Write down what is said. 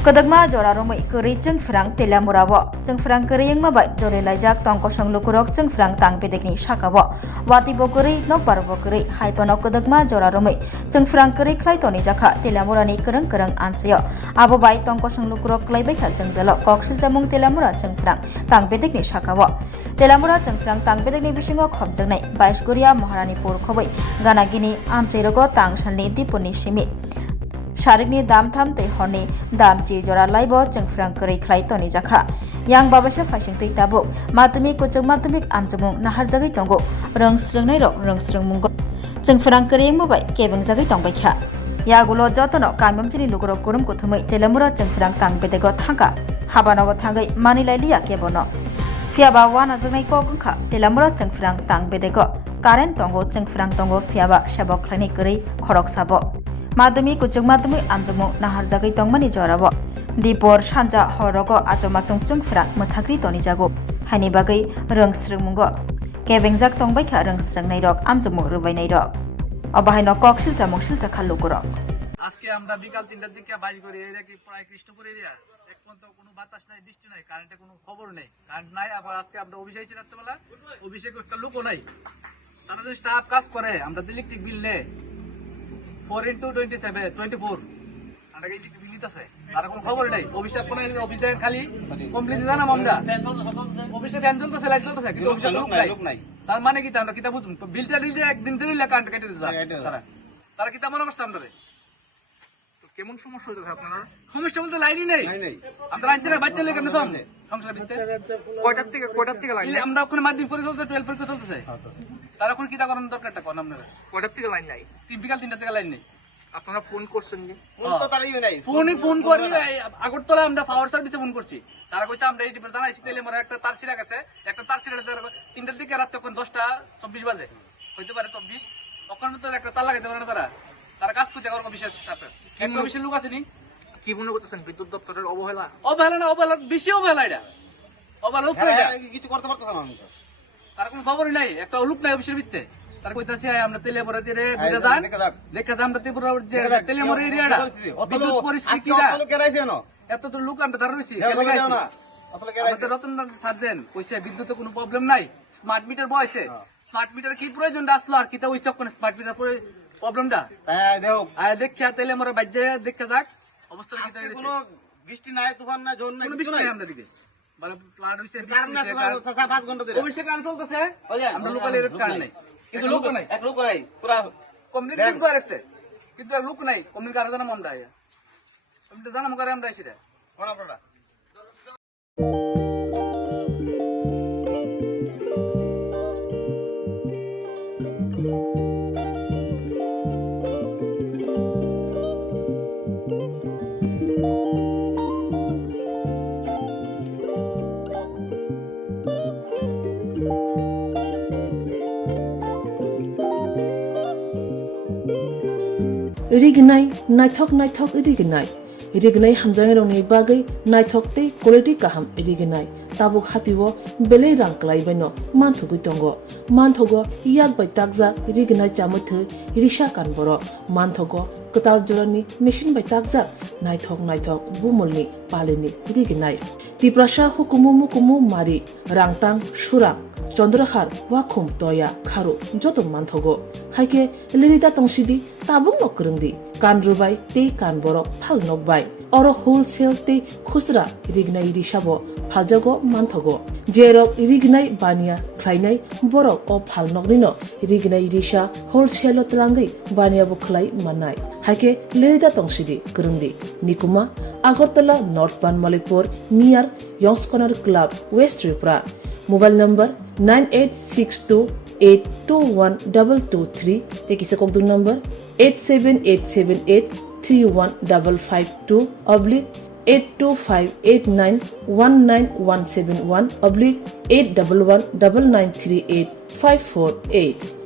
Kwdwkma Jora Romwi Kwrwi Chwngpherang Teliamura bo Chwngpherang Kwrwi mabai jole laijak tongkosong lukurok Chwngpherang tangpedekni sakabo Watwi bo Kwrwi Nokbar bo Kwrwi haipano Kwdwkma Jora Romwi Chwngpherang Kwrwi khlai toni jaka Teliamurani kwrwng Amchaio abo bai tongkosong lukurok klaibaikha jwngjalo koksilchamung Teliamura Chwngpherang tangpedekni sakabo Teliamura Chwngpherang tangpedekni bisingo khobjaknai 22 Korea Maharanipur khoboi ganagini Amchaio tangsalni dipuni simi Sharikni dam tham tei horni dam chi jora laibo Chwngpherang Kwrwi khlai toni jakha yang babasa faising tei tabuk madhyamik kuchuk madhyamik amjamung naharjagai tongo rongsrwngnai rok rongsrwngmungo Chwngpherang Kwrwi mabai kebengjagai tongbaikha yagulo jotono kamyamchini lugurok kurum kuthumui Teliamura Chwngpherang tangpedego thangka habanogo thangai manilai liya kebono Phaya wana jangnai ko gungkha Teliamura Chwngpherang tangpedego current tongo Chwngpherang tongo Phaya sabok khlaini Kwrwi khorok sabo madhyamik kuchuk madhyamik amjamung naharjagai tongmani jorabo dipor sanja horogo achomachung Chwngpherang mthakri tonijago haini bagai rongsrwngmungo kebengjak tongbaikha rongsrwngnai rok amjamung rubainai rok অবাহাইনো কক্সিল চামংসিল চাখালু করো আজকে আমরা বিকাল 3টার দিকে bike করি area কি প্রায় Krishnapur area এক পর্যন্ত কোনো বাতাস নাই বৃষ্টি নাই কারেন্টে কোনো খবর নেই কারেন্ট নাই আবার আজকে আমরা অফিসে আইছি রাত্রেবেলা অফিসে একটা লোকও নাই তারা যে স্টাফ কাজ করে আমরা ইলেকট্রিক বিল নে 4x27 আমরা কি ইলেকট্রিক বিল দিতেছে আর কোনো খবর নাই অফিসে কোন অফিসে খালি কমপ্লেইন জানাম আমরা অফিসে ফ্যান চলতেছে লাইট চলতেছে কিন্তু অফিসে লোক নাই তার মানে কি আমরা কিতা বুঝুন বিলটা দিলে একদিন ধরে কারেন্ট কেটে দিতে তারা কিতা মনে করছে আমরা কেমন সমস্যা হইতো আপনারা সমস্যা বলতে লাইনই নেই আমরা লাইন ছেড়ে বাচ্চা লেগে কেমন সংসার ভিত্তিতে কয়টার থেকে লাইন আমরা ওখানে মাধ্যমিক পরীক্ষা চলছে 12 পরীক্ষা চলতেছে তারা এখন কিতা করার দরকারটা কোন আপনারা কয়টার থেকে লাইন নাই বিকাল 3টার থেকে লাইন নেই আপনারা ফোন করছেন কি ফোন তো তারাই নাই ফোন করি আগরতলা আমরা পাওয়ার সার্ভিসে ফোন করছি তারা কইছে আমরা এই টিপে জানাইছি তেলিয়ামুরা একটা তার ছিড়া গেছে একটা তার ছিড়া 3টার দিকে রাত তখন 10:24 বাজে হইতে পারে 24 তখন তো একটা তার লাগাইতে পারে না তারা কাজ করতে আর অফিসের স্টাফে একটা অফিসের লোক আছে নি কি মনে করতেছেন বিদ্যুৎ দপ্তরের অবহেলা বেশি অবহেলা এটা কিছু করতে পারতেছ না তার কোনো খবরই নাই একটা লোক নাই অফিসের ভিত্তে তার কইতাছি আমরা তেলিয়ামুরা দিয়ে বুঝা যান দেখা যান আমরা ত্রিপুরা যে তেলিয়ামুরা এরিয়াটা বিদ্যুৎ পরিস্থিতি কি না এত তো লোক আমরা ধরে রইছি আমাদের রতন সার্জেন কইছে বিদ্যুতে কোনো প্রবলেম নাই স্মার্ট মিটার বয়সে স্মার্ট মিটার কি প্রয়োজন আসলো আর কিতা হইছে কোন স্মার্ট মিটার প্রবলেমটা দেখা তেলিয়ামুরা বাজে দেখা যাক অবস্থা কি চাই কোনো বৃষ্টি নাই তুফান নাই ঝড় নাই কিছু নাই আমরা দিকে বলে প্লান্ট হইছে কারণ না 5 ঘন্টা ধরে অবশ্যই কারণ চলতেছে আমরা লোকাল এর কারণ নাই কিন্তু লোক নাই পুরো কমিউনিটি করে আছে কিন্তু লোক নাই কমিউনিটি কারণ জানা আমরা কমিউনিটি জানা করে আমরা আইছি রে কোন আপনারা Rignai naithok rignai hamjang rongni bagai naithok tei quality kaham rignai tabuk hatiwo bele rang klai baino manthugui tongo manthogo yak bai takja rignai chamuthu risha kanboro manthogo katal jorani machine bai takja naithok bumulni palini rignai tiprasha hukumu mari rangtang surang চন্দ্রহার ওয়াখুম তয়া খারু যত মানথগো হাইকে লিরিতা তংসিদি তাবুং নকরংদি কান রুবাই তে কান বরক ফাল নকবাই or wholesale তে খুচরা রিগনাই রিসাবো ফালজাগো মানথগো জেরক রিগনাই বানিয়া খ্লাইনাই বরক ও ফাল নকরিনো রিগনাই রিসা হোলসেল তলাঙ্গै বানিয়াবো খ্লাই মানাই হাইকে লিরিতা তংসিদি করংদি নিকুমা Agartala north Banamalipur near Young's corner club west Tripura Mobile number 9862821223 tekisa kokdung number 8787132/82589191171/8119938 548